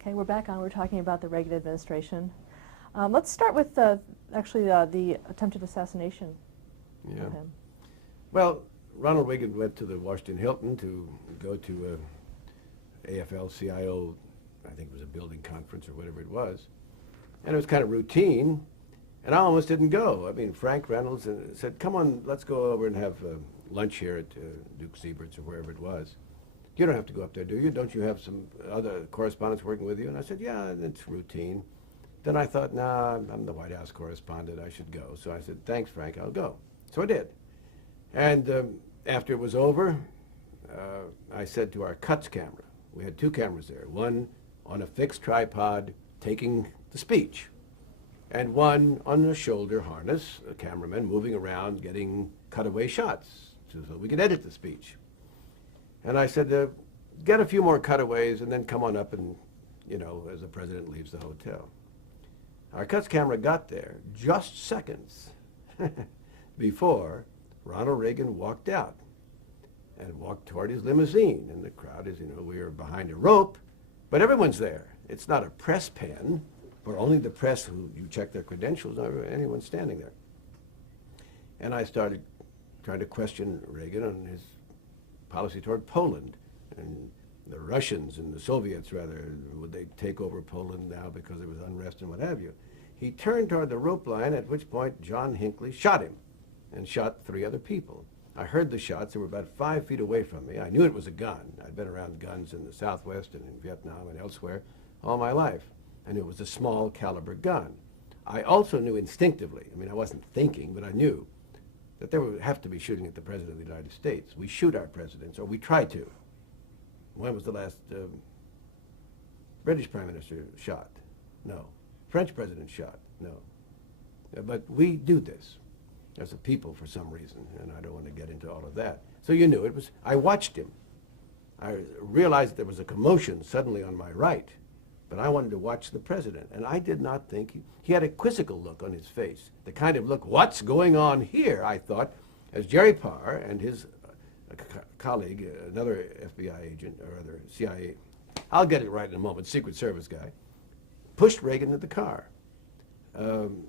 Okay, we're back on. We're talking about the Reagan administration. Let's start with actually the attempted assassination of him. Well, Ronald Reagan went to the Washington Hilton to go to AFL-CIO, I think it was a building conference or whatever it was, and it was kind of routine, and I almost didn't go. I mean, Frank Reynolds said, come on, let's go over and have lunch here at Duke Siebert's or wherever it was. You don't have to go up there, do you? Don't you have some other correspondents working with you? And I said, yeah, it's routine. Then I thought, nah, I'm the White House correspondent, I should go. So I said, thanks, Frank, I'll go. So I did. And after it was over, I said to our cuts camera, we had two cameras there, one on a fixed tripod taking the speech, and one on a shoulder harness, a cameraman moving around getting cutaway shots so we could edit the speech. And I said, get a few more cutaways and then come on up and, you know, as the president leaves the hotel. Our cuts camera got there just seconds before Ronald Reagan walked out and walked toward his limousine. And the crowd, as you know, we were behind a rope, but everyone's there. It's not a press pen, but only the press who you check their credentials, not anyone standing there. And I started trying to question Reagan on his policy toward Poland, and the Russians and the Soviets, rather, would they take over Poland now because there was unrest and what have you. He turned toward the rope line, at which point John Hinckley shot him and shot 3 other people. I heard the shots. They were about 5 feet away from me. I knew it was a gun. I'd been around guns in the Southwest and in Vietnam and elsewhere all my life. I knew it was a small caliber gun. I also knew instinctively, I mean, I wasn't thinking, but I knew that there would have to be shooting at the President of the United States. We shoot our presidents, or we try to. When was the last British Prime Minister shot? No. French President shot? No. But we do this as a people for some reason, and I don't want to get into all of that. So you knew it was, I watched him. I realized there was a commotion suddenly on my right, but I wanted to watch the president, and I did not think, he had a quizzical look on his face, the kind of look, what's going on here, I thought, as Jerry Parr and his colleague, another FBI agent, or other CIA, I'll get it right in a moment, Secret Service guy, pushed Reagan into the car. And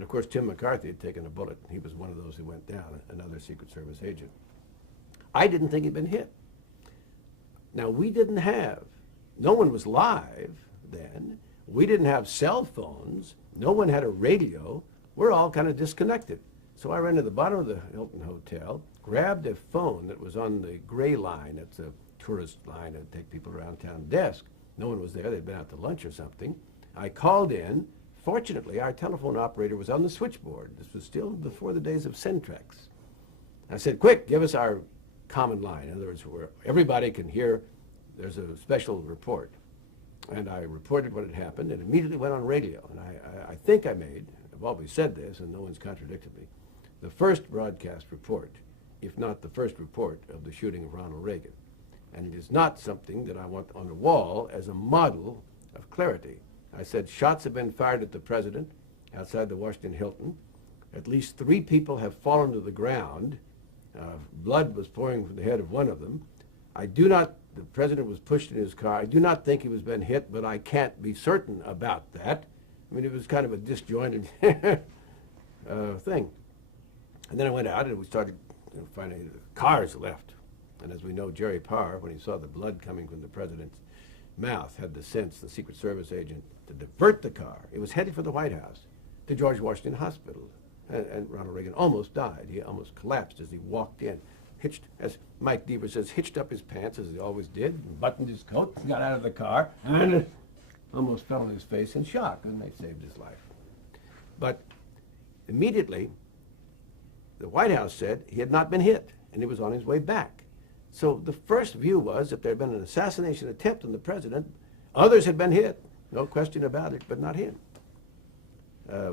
of course, Tim McCarthy had taken a bullet. He was one of those who went down, another Secret Service agent. I didn't think he'd been hit. Now, we didn't have, no one was live then. We didn't have cell phones. No one had a radio. We're all kind of disconnected. So I ran to the bottom of the Hilton Hotel, grabbed a phone that was on the gray line. It's a tourist line that take people around town desk. No one was there. They'd been out to lunch or something. I called in. Fortunately, our telephone operator was on the switchboard. This was still before the days of Centrex. I said, quick, give us our common line. In other words, where everybody can hear there's a special report. And I reported what had happened and immediately went on radio. And I think I made, I've always said this and no one's contradicted me, the first broadcast report, if not the first report of the shooting of Ronald Reagan. And it is not something that I want on the wall as a model of clarity. I said shots have been fired at the president outside the Washington Hilton. At least 3 people have fallen to the ground. Blood was pouring from the head of one of them. The president was pushed in his car. I do not think he was been hit, but I can't be certain about that. I mean, it was kind of a disjointed thing. And then I went out and we started finding cars left. And as we know, Jerry Parr, when he saw the blood coming from the president's mouth, had the sense, the Secret Service agent, to divert the car. It was headed for the White House, to George Washington Hospital. And Ronald Reagan almost died. He almost collapsed as he walked in. Hitched, as Mike Deaver says, hitched up his pants, as he always did, buttoned his coat, got out of the car, and almost fell on his face in shock, and they saved his life. But immediately, the White House said he had not been hit, and he was on his way back. So the first view was that there had been an assassination attempt on the president. Others had been hit, no question about it, but not him.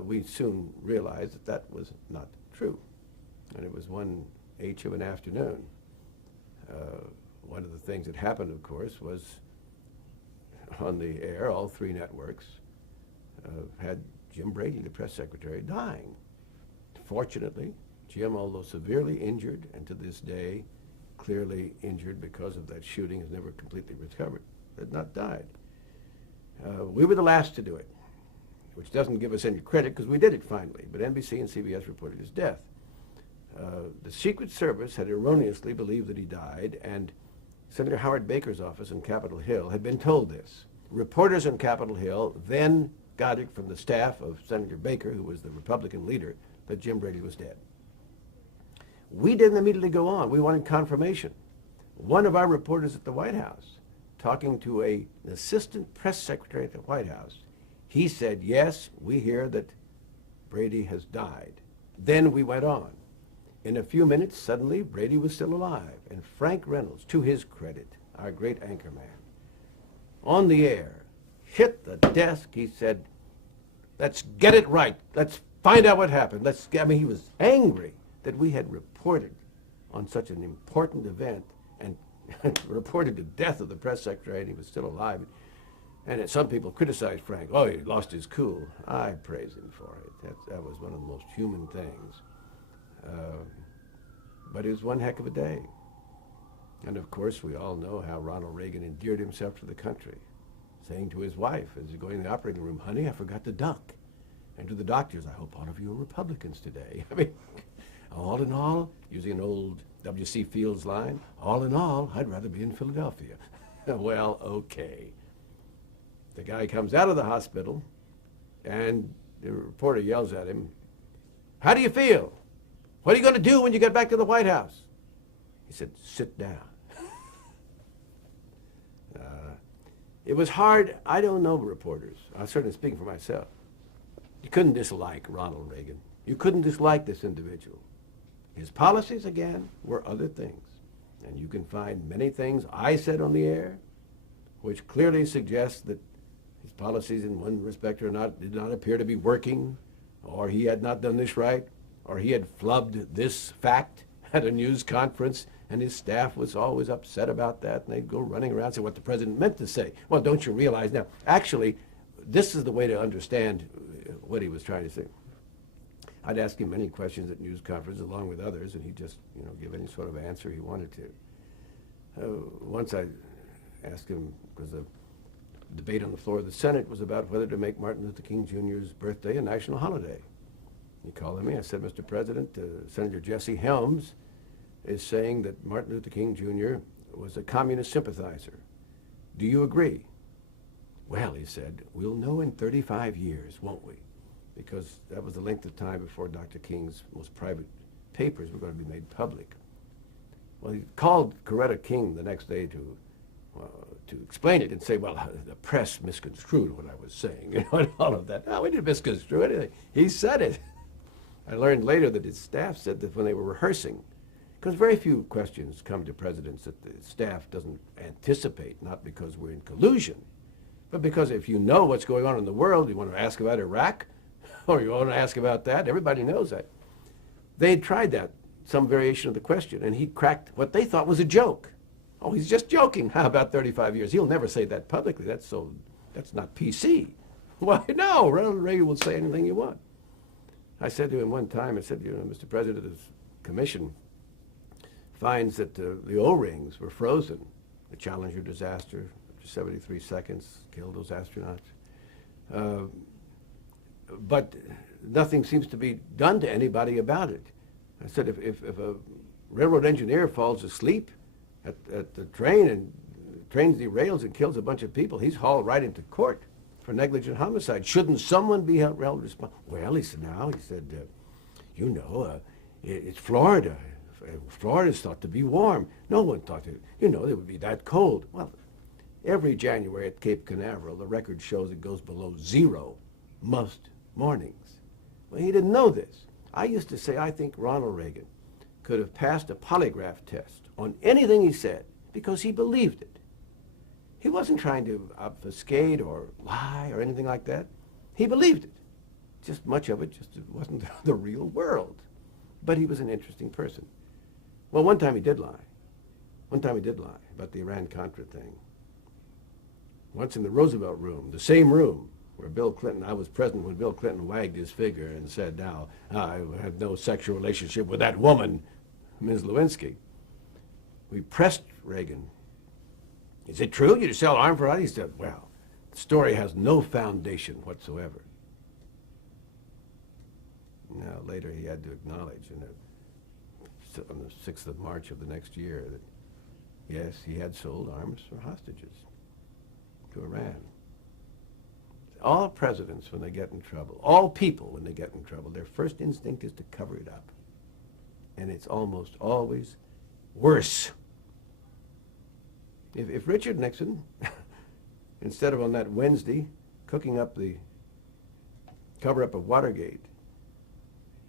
We soon realized that that was not true, and it was one H of an afternoon. One of the things that happened, of course, was on the air, all 3 networks had Jim Brady, the press secretary, dying. Fortunately, Jim, although severely injured, and to this day clearly injured because of that shooting, has never completely recovered, had not died. We were the last to do it, which doesn't give us any credit because we did it finally, but NBC and CBS reported his death. The Secret Service had erroneously believed that he died, and Senator Howard Baker's office in Capitol Hill had been told this. Reporters on Capitol Hill then got it from the staff of Senator Baker, who was the Republican leader, that Jim Brady was dead. We didn't immediately go on. We wanted confirmation. One of our reporters at the White House, talking to an assistant press secretary at the White House, he said, yes, we hear that Brady has died. Then we went on. In a few minutes, suddenly, Brady was still alive. And Frank Reynolds, to his credit, our great anchorman, on the air, hit the desk. He said, let's get it right. Let's find out what happened. I mean, he was angry that we had reported on such an important event and reported the death of the press secretary, and he was still alive. And some people criticized Frank. Oh, he lost his cool. I praise him for it. That was one of the most human things. But it was one heck of a day. And of course, we all know how Ronald Reagan endeared himself to the country, saying to his wife as he going in the operating room, honey, I forgot to duck. And to the doctors, I hope all of you are Republicans today. I mean, all in all, using an old W.C. Fields line, all in all, I'd rather be in Philadelphia. Well, okay. The guy comes out of the hospital, and the reporter yells at him, how do you feel? What are you going to do when you get back to the White House? He said, sit down. It was hard. I don't know reporters. I'm certainly speaking for myself. You couldn't dislike Ronald Reagan. You couldn't dislike this individual. His policies, again, were other things. And you can find many things I said on the air which clearly suggest that his policies in one respect or not did not appear to be working, or he had not done this right, or he had flubbed this fact at a news conference, and his staff was always upset about that, and they'd go running around and say what the president meant to say. Well, don't you realize now, actually, this is the way to understand what he was trying to say. I'd ask him many questions at news conferences along with others, and he'd just, give any sort of answer he wanted to. Once I asked him, because the debate on the floor of the Senate was about whether to make Martin Luther King Jr.'s birthday a national holiday. He called on me. I said, Mr. President, Senator Jesse Helms is saying that Martin Luther King Jr. was a communist sympathizer. Do you agree? Well, he said, we'll know in 35 years, won't we? Because that was the length of time before Dr. King's most private papers were going to be made public. Well, he called Coretta King the next day to explain it and say, well, the press misconstrued what I was saying, and all of that. No, we didn't misconstrue anything. He said it. I learned later that his staff said that when they were rehearsing, because very few questions come to presidents that the staff doesn't anticipate, not because we're in collusion, but because if you know what's going on in the world, you want to ask about Iraq, or you want to ask about that, everybody knows that. They had tried that, some variation of the question, and he cracked what they thought was a joke. Oh, he's just joking. How about 35 years? He'll never say that publicly. That's not PC. Why, no, Ronald Reagan will say anything you want. I said to him one time, I said, Mr. President, this commission finds that the O-rings were frozen. The Challenger disaster, after 73 seconds, killed those astronauts. But nothing seems to be done to anybody about it. I said, if a railroad engineer falls asleep at the train and the train derails and kills a bunch of people, he's hauled right into court for negligent homicide. Shouldn't someone be held responsible? Well, he said, it's Florida. Florida's thought to be warm. No one thought it would be that cold. Well, every January at Cape Canaveral, the record shows it goes below 0 most mornings. Well, he didn't know this. I used to say I think Ronald Reagan could have passed a polygraph test on anything he said because he believed it. He wasn't trying to obfuscate or lie or anything like that. He believed it. Just much of it just wasn't the real world. But he was an interesting person. Well, one time he did lie. One time he did lie about the Iran-Contra thing. Once in the Roosevelt room, the same room where Bill Clinton, I was present when Bill Clinton wagged his finger and said, now, I had no sexual relationship with that woman, Ms. Lewinsky. We pressed Reagan. Is it true you sell arms for us? He said, well, story has no foundation whatsoever. Now, later he had to acknowledge on the 6th of March of the next year that, yes, he had sold arms for hostages to Iran. All presidents, when they get in trouble, all people, when they get in trouble, their first instinct is to cover it up. And it's almost always worse. If Richard Nixon, instead of on that Wednesday cooking up the cover-up of Watergate,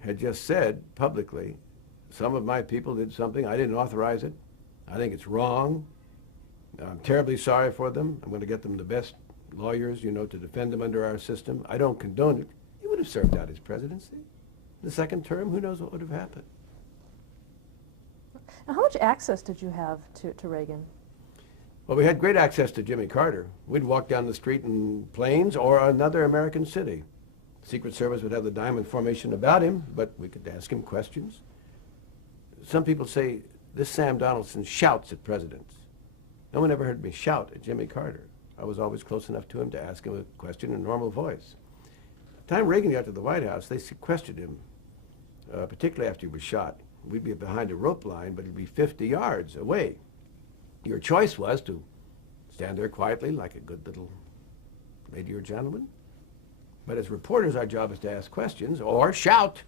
had just said publicly, some of my people did something, I didn't authorize it, I think it's wrong, I'm terribly sorry for them, I'm going to get them the best lawyers, you know, to defend them under our system, I don't condone it, he would have served out his presidency. The second term, who knows what would have happened. Now, how much access did you have to Reagan? Well, we had great access to Jimmy Carter. We'd walk down the street in Plains or another American city. Secret Service would have the diamond formation about him, but we could ask him questions. Some people say, this Sam Donaldson shouts at presidents. No one ever heard me shout at Jimmy Carter. I was always close enough to him to ask him a question in a normal voice. The time Reagan got to the White House, they sequestered him, particularly after he was shot. We'd be behind a rope line, but he'd be 50 yards away. Your choice was to stand there quietly like a good little lady or gentleman. But as reporters, our job is to ask questions or shout.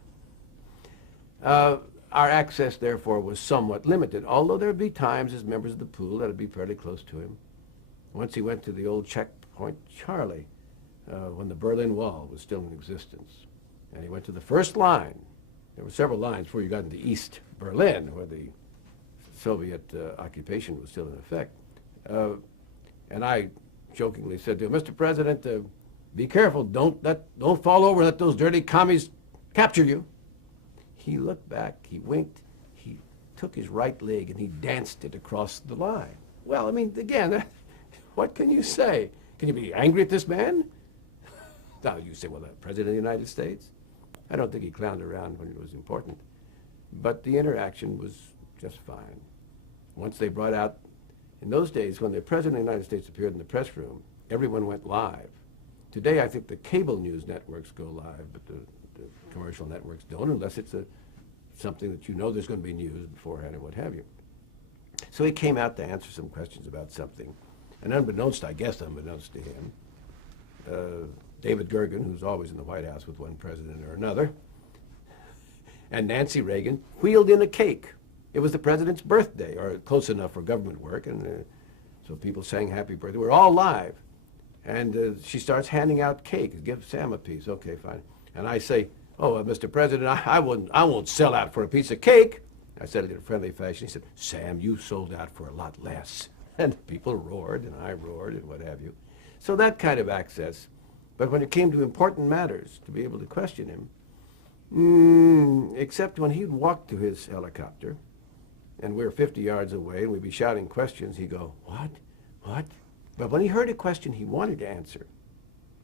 Our access, therefore, was somewhat limited, although there would be times as members of the pool that would be fairly close to him. Once he went to the old checkpoint Charlie when the Berlin Wall was still in existence. And he went to the first line. There were several lines before you got into East Berlin, where the Soviet occupation was still in effect. And I jokingly said to him, Mr. President, be careful, don't fall over and let those dirty commies capture you. He looked back, he winked, he took his right leg and he danced it across the line. Well, I mean, again, what can you say? Can you be angry at this man? Now you say, well, the President of the United States? I don't think he clowned around when it was important. But the interaction was just fine. Once they brought out, in those days, when the President of the United States appeared in the press room, everyone went live. Today, I think the cable news networks go live, but the commercial networks don't, unless it's something that you know there's going to be news beforehand and what have you. So he came out to answer some questions about something. And unbeknownst, I guess unbeknownst to him, David Gergen, who's always in the White House with one president or another, and Nancy Reagan wheeled in a cake. It was the president's birthday, or close enough for government work, and so people sang happy birthday. We're all live. And she starts handing out cake. Give Sam a piece. Okay, fine. And I say, oh, Mr. President, I won't sell out for a piece of cake. I said it in a friendly fashion. He said, Sam, you sold out for a lot less. And people roared, and I roared, and what have you. So that kind of access. But when it came to important matters, to be able to question him, except when he'd walk to his helicopter, and we're 50 yards away, and we'd be shouting questions, he'd go, what? What? But when he heard a question he wanted to answer,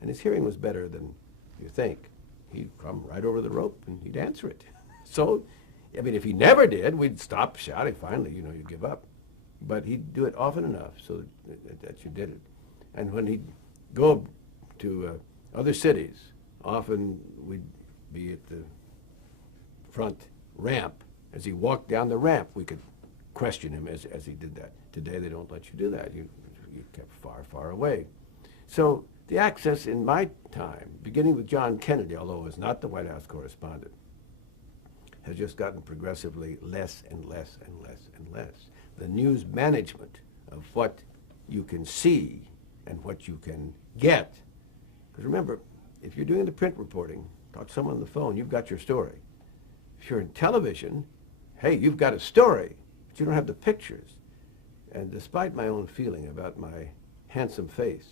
and his hearing was better than you think, he'd come right over the rope and he'd answer it. So, I mean, if he never did, we'd stop shouting. Finally, you know, you'd give up. But he'd do it often enough so that you did it. And when he'd go to other cities, often we'd be at the front ramp. As he walked down the ramp, we could question him as he did that. Today, they don't let you do that. You kept far, far away. So the access in my time, beginning with John Kennedy, although I was not the White House correspondent, has just gotten progressively less and less and less and less. The news management of what you can see and what you can get. Because remember, if you're doing the print reporting, talk to someone on the phone, you've got your story. If you're in television, hey, you've got a story, but you don't have the pictures. And despite my own feeling about my handsome face,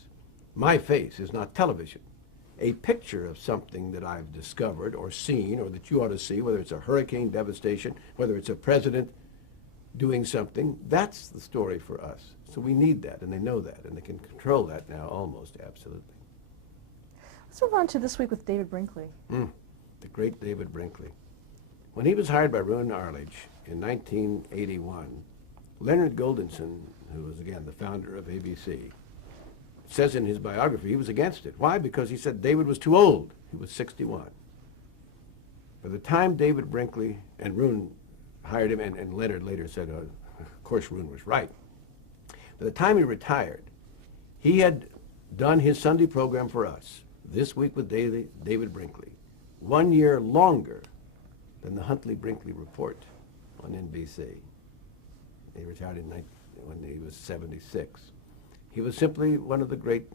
my face is not television. A picture of something that I've discovered or seen or that you ought to see, whether it's a hurricane devastation, whether it's a president doing something, that's the story for us. So we need that, and they know that, and they can control that now almost absolutely. Let's move on to This Week with David Brinkley. The great David Brinkley. When he was hired by Roone Arledge in 1981, Leonard Goldenson, who was again the founder of ABC, says in his biography he was against it. Why? Because he said David was too old. He was 61. By the time David Brinkley and Roone hired him, and Leonard later said, of course Roone was right. By the time he retired, he had done his Sunday program for us, This Week with David Brinkley, 1 year longer than the Huntley-Brinkley Report on NBC. He retired when he was 76. He was simply one of the great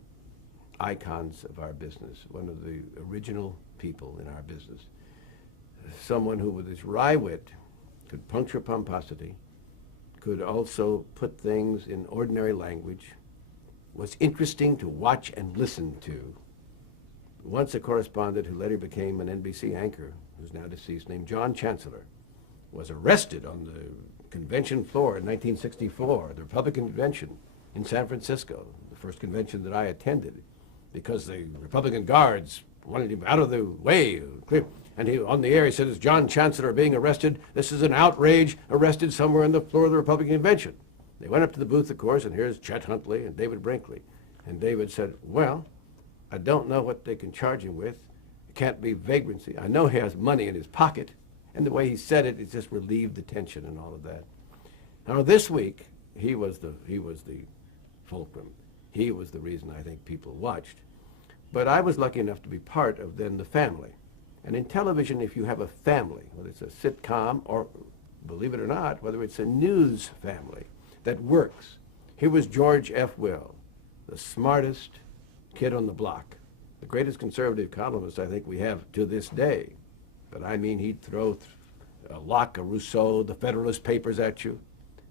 icons of our business, one of the original people in our business. Someone who, with his wry wit, could puncture pomposity, could also put things in ordinary language, was interesting to watch and listen to. Once a correspondent who later became an NBC anchor, who's now deceased, named John Chancellor, was arrested on the convention floor in 1964, the Republican convention in San Francisco, the first convention that I attended, because the Republican guards wanted him out of the way. And he, on the air, he said, "Is John Chancellor being arrested? This is an outrage, arrested somewhere on the floor of the Republican convention." They went up to the booth, of course, and here's Chet Huntley and David Brinkley. And David said, "Well, I don't know what they can charge him with. It can't be vagrancy. I know he has money in his pocket." And the way he said it, it just relieved the tension and all of that. Now, this week, he was the fulcrum. He was the reason I think people watched. But I was lucky enough to be part of then the family. And in television, if you have a family, whether it's a sitcom or, believe it or not, whether it's a news family that works. Here was George F. Will, the smartest kid on the block, the greatest conservative columnist I think we have to this day. But I mean, he'd throw Locke, a Rousseau, the Federalist Papers at you.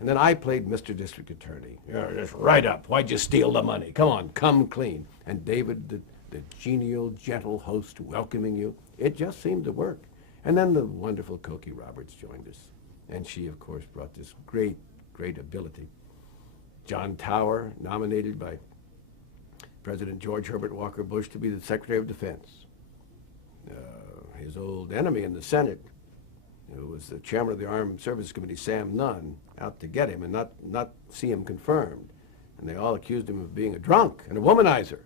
And then I played Mr. District Attorney. Just right up. Why'd you steal the money? Come on, come clean. And David, the genial, gentle host welcoming you. It just seemed to work. And then the wonderful Cokie Roberts joined us. And she, of course, brought this great, great ability. John Tower, nominated by President George Herbert Walker Bush to be the Secretary of Defense. His old enemy in the Senate, who was the chairman of the Armed Services Committee, Sam Nunn, out to get him and not see him confirmed. And they all accused him of being a drunk and a womanizer.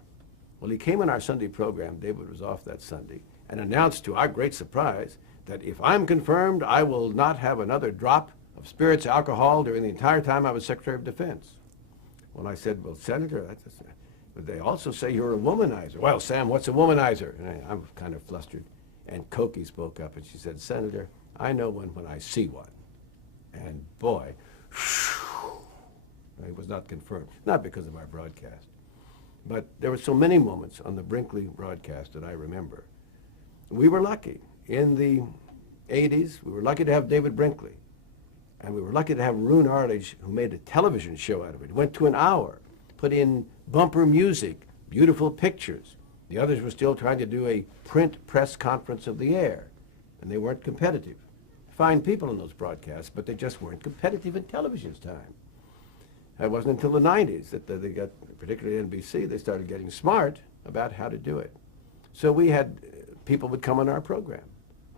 Well, he came on our Sunday program, David was off that Sunday, and announced to our great surprise that if I'm confirmed, I will not have another drop of spirits, alcohol during the entire time I was Secretary of Defense. Well, I said, "Well, Senator, but they also say you're a womanizer." "Well, Sam, what's a womanizer?" And I'm kind of flustered. And Cokie spoke up and she said, "Senator, I know one when I see one." And boy, it was not confirmed, not because of our broadcast. But there were so many moments on the Brinkley broadcast that I remember. We were lucky. In the 80s, we were lucky to have David Brinkley. And we were lucky to have Roone Arledge, who made a television show out of it. It went to an hour, put in bumper music, beautiful pictures. The others were still trying to do a print press conference of the air, and they weren't competitive. Fine people in those broadcasts, but they just weren't competitive in television's time. It wasn't until the 90s that they got, particularly NBC, they started getting smart about how to do it. So we had, people would come on our program,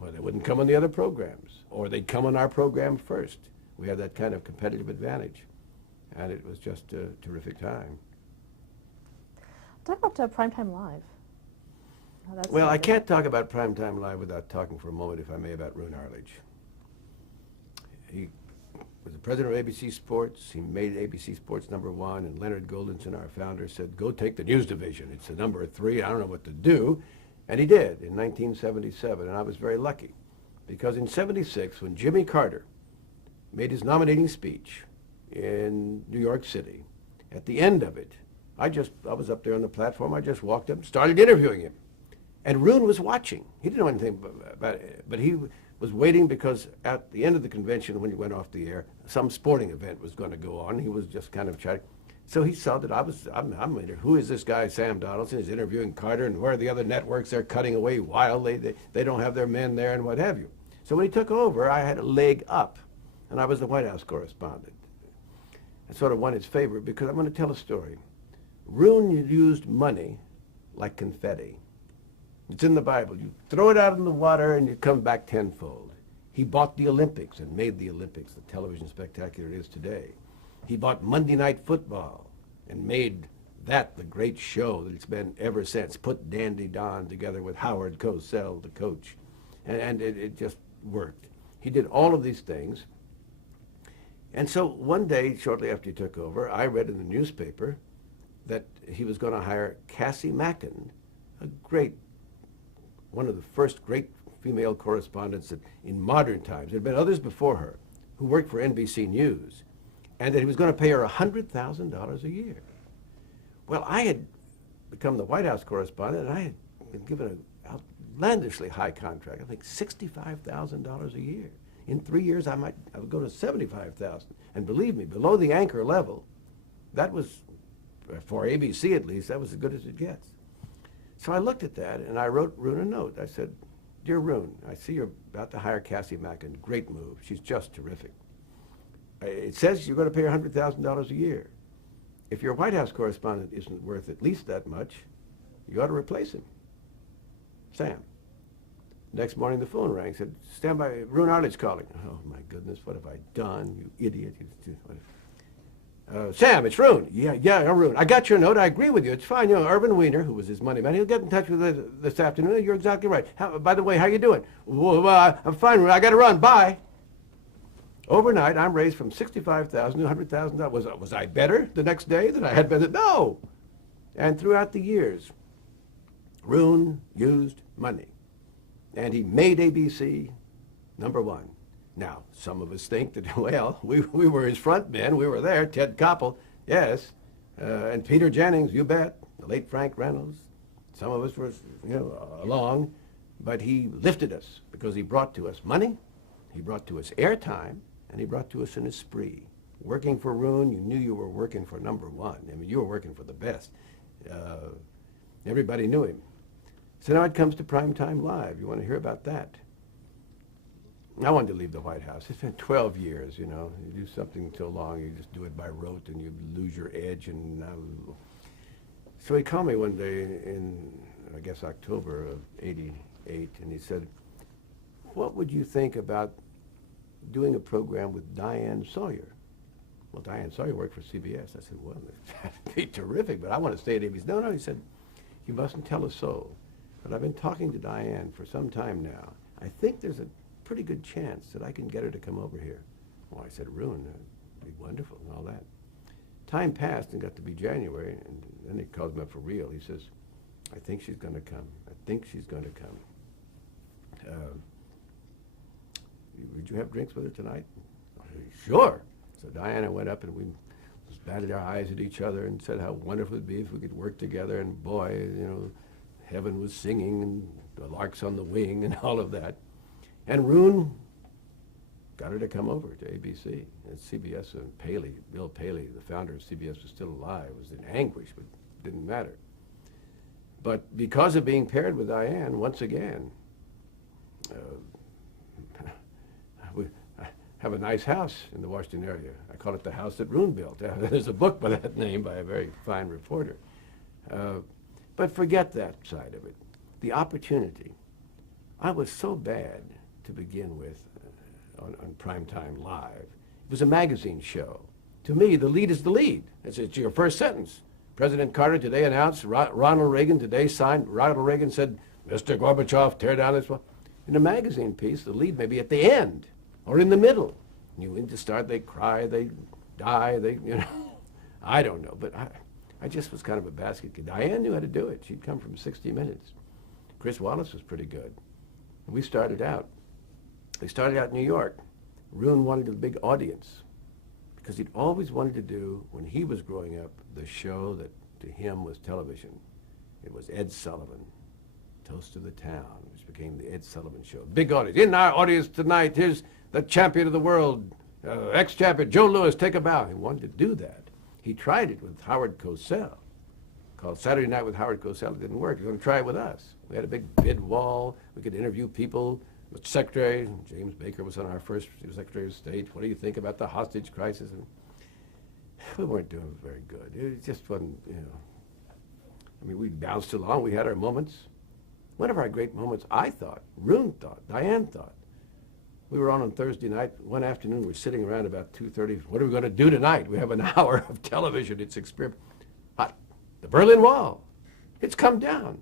or they wouldn't come on the other programs, or they'd come on our program first. We had that kind of competitive advantage, and it was just a terrific time. Talk about Primetime Live. Well, I can't talk about Primetime Live without talking for a moment, if I may, about Roone Arledge. He was the president of ABC Sports. He made ABC Sports #1, and Leonard Goldenson, our founder, said, "Go take the news division. It's the number 3. I don't know what to do." And he did in 1977, and I was very lucky. Because in 76, when Jimmy Carter made his nominating speech in New York City, at the end of it, I was up there on the platform. I just walked up and started interviewing him. And Roone was watching. He didn't know anything about it, but he was waiting because at the end of the convention, when he went off the air, some sporting event was going to go on. He was just kind of chatting. So he saw that who is this guy, Sam Donaldson? He's interviewing Carter, and where are the other networks? They're cutting away wildly. They don't have their men there and what have you. So when he took over, I had a leg up, and I was the White House correspondent. I sort of won his favor because I'm going to tell a story. Roone used money like confetti. It's in the Bible. You throw it out in the water and it comes back tenfold. He bought the Olympics and made the Olympics the television spectacular it is today. He bought Monday Night Football and made that the great show that it's been ever since. Put Dandy Don together with Howard Cosell, the coach, and it just worked. He did all of these things. And so one day, shortly after he took over, I read in the newspaper that he was going to hire Cassie Mackin, one of the first great female correspondents in modern times. There had been others before her who worked for NBC News, and that he was going to pay her $100,000 a year. Well, I had become the White House correspondent, and I had been given an outlandishly high contract, I think $65,000 a year. In 3 years, I would go to $75,000. And believe me, below the anchor level, that was, for ABC at least, that was as good as it gets. So I looked at that, and I wrote Rune a note. I said, "Dear Rune, I see you're about to hire Cassie Mackin. Great move. She's just terrific. It says you're going to pay her $100,000 a year. If your White House correspondent isn't worth at least that much, you ought to replace him. Sam." Next morning, the phone rang. Said, "Stand by, Rune Arledge's calling." Oh, my goodness, what have I done, you idiot? "Sam, it's Rune." Yeah, Rune. "I got your note. I agree with you. It's fine. You know, Irvin Weiner, who was his money man, he'll get in touch with you this afternoon. You're exactly right. By the way, how you doing?" "Well, I'm fine, Rune. I got to run. Bye." Overnight, I'm raised from $65,000 to $100,000. Was I better the next day than I had been? No. And throughout the years, Rune used money. And he made ABC #1. Now, some of us think that, well, we were his front men. We were there. Ted Koppel, yes. And Peter Jennings, you bet. The late Frank Reynolds. Some of us were, along. But he lifted us because he brought to us money, he brought to us airtime, and he brought to us an esprit. Working for Rune, you knew you were working for #1. I mean, you were working for the best. Everybody knew him. So now it comes to Primetime Live. You want to hear about that? I wanted to leave the White House. It's been 12 years, you do something so long, you just do it by rote and you lose your edge. So he called me one day in, I guess, October of '88, and he said, "What would you think about doing a program with Diane Sawyer?" Well, Diane Sawyer worked for CBS. I said, "Well, that'd be terrific, but I want to stay at ABC." No, he said, "You mustn't tell a soul. But I've been talking to Diane for some time now. I think there's a pretty good chance that I can get her to come over here." Well, I said, "Rune, that'd be wonderful," and all that. Time passed and got to be January, and then he calls me up for real. He says, "I think she's going to come. I think she's going to come. Would you have drinks with her tonight?" I said, "Sure." So Diana went up and we just batted our eyes at each other and said how wonderful it'd be if we could work together. And boy, heaven was singing and the larks on the wing and all of that. And Rune got her to come over to ABC. And CBS and Bill Paley, the founder of CBS, was still alive, was in anguish, but it didn't matter. But because of being paired with Diane, once again, I have a nice house in the Washington area. I call it the house that Rune built. There's a book by that name by a very fine reporter. But forget that side of it. The opportunity. I was so bad to begin with on Primetime Live. It was a magazine show. To me, the lead is the lead. It's your first sentence. President Carter today announced, Ronald Reagan today signed, Ronald Reagan said, "Mr. Gorbachev, tear down this wall." In a magazine piece, the lead may be at the end or in the middle. You need to start, they cry, they die, I don't know, but I just was kind of a basket kid. Diane knew how to do it. She'd come from 60 Minutes. Chris Wallace was pretty good. And we started out. They started out in New York. Rune wanted a big audience because he'd always wanted to do, when he was growing up, the show that to him was television. It was Ed Sullivan, Toast of the Town, which became the Ed Sullivan Show. Big audience. In our audience tonight, here's the champion of the world, ex-champion, Joe Louis, take a bow. He wanted to do that. He tried it with Howard Cosell, called Saturday Night with Howard Cosell. It didn't work. He was going to try it with us. We had a big bid wall. We could interview people. The secretary, James Baker, was on our first Secretary of State. What do you think about the hostage crisis? And we weren't doing very good. It just wasn't, I mean, we bounced along. We had our moments. One of our great moments, I thought, Rune thought, Diane thought. We were on Thursday night. One afternoon, we're sitting around about 2:30. What are we going to do tonight? We have an hour of television. It's experiment. The Berlin Wall. It's come down.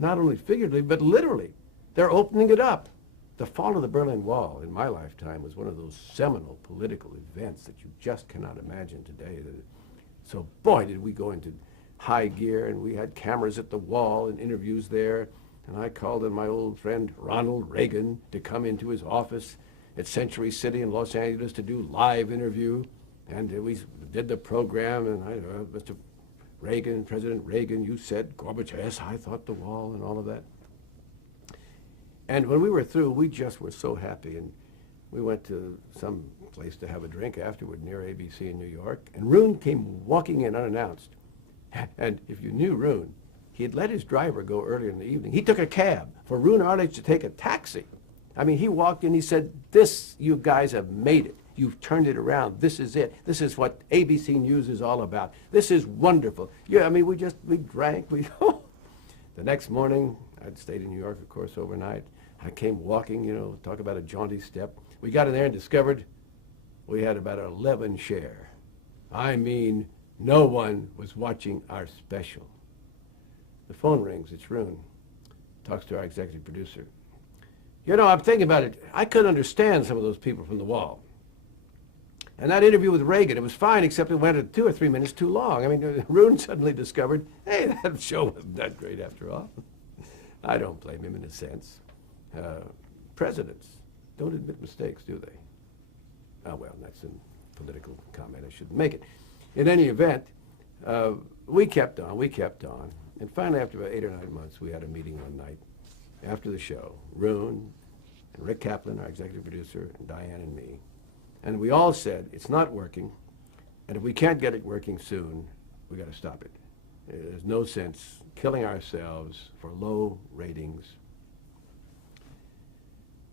Not only figuratively, but literally. They're opening it up. The fall of the Berlin Wall in my lifetime was one of those seminal political events that you just cannot imagine today. So boy, did we go into high gear, and we had cameras at the wall and interviews there. And I called in my old friend Ronald Reagan to come into his office at Century City in Los Angeles to do live interview. And we did the program, and Mr. Reagan, President Reagan, you said, Gorbachev, yes, I thought the wall and all of that. And when we were through, we just were so happy. And we went to some place to have a drink afterward near ABC in New York. And Roon came walking in unannounced. And if you knew Roon, he'd let his driver go earlier in the evening. He took a cab for Roon Arledge to take a taxi. I mean, he walked in, he said, this, you guys have made it. You've turned it around. This is it. This is what ABC News is all about. This is wonderful. Yeah, I mean, we drank. The next morning, I'd stayed in New York, of course, overnight. I came walking, talk about a jaunty step. We got in there and discovered we had about 11 share. I mean, no one was watching our special. The phone rings. It's Roon. Talks to our executive producer. I'm thinking about it. I couldn't understand some of those people from the wall. And that interview with Reagan, it was fine, except it went 2 or 3 minutes too long. I mean, Roon suddenly discovered, hey, that show wasn't that great after all. I don't blame him in a sense. Presidents don't admit mistakes, do they? Oh, well, that's a political comment. I shouldn't make it. In any event, we kept on. And finally, after about 8 or 9 months, we had a meeting one night after the show. Roon and Rick Kaplan, our executive producer, and Diane and me. And we all said, it's not working, and if we can't get it working soon, we got to stop it. There's no sense killing ourselves for low ratings.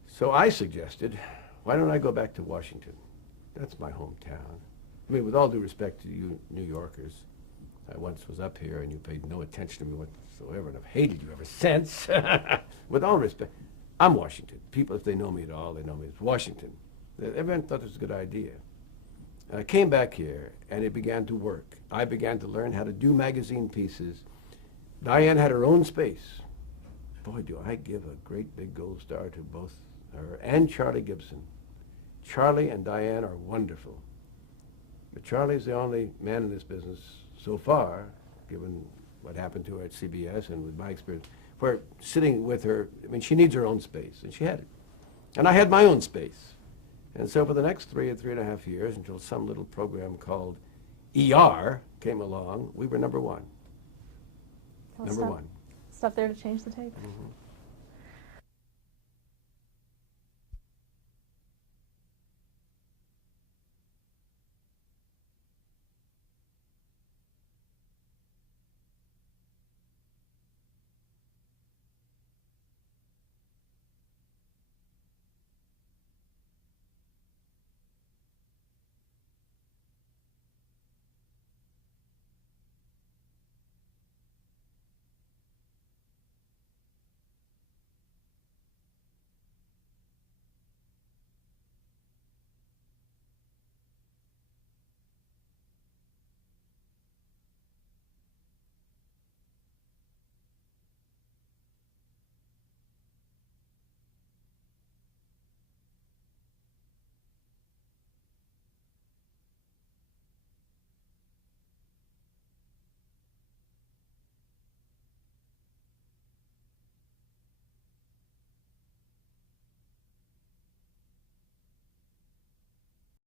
So I suggested, why don't I go back to Washington? That's my hometown. I mean, with all due respect to you New Yorkers, I once was up here and you paid no attention to me whatsoever, and I've hated you ever since. With all respect, I'm Washington. People, if they know me at all, they know me as Washington. Everyone thought it was a good idea. I came back here, and it began to work. I began to learn how to do magazine pieces. Diane had her own space. Boy, do I give a great big gold star to both her and Charlie Gibson. Charlie and Diane are wonderful. But Charlie's the only man in this business so far, given what happened to her at CBS and with my experience, where sitting with her, I mean, she needs her own space, and she had it. And I had my own space. And so for the next 3 or 3.5 years, until some little program called ER came along, we were number one. Well, Number one. Stuff there to change the tape. Mm-hmm.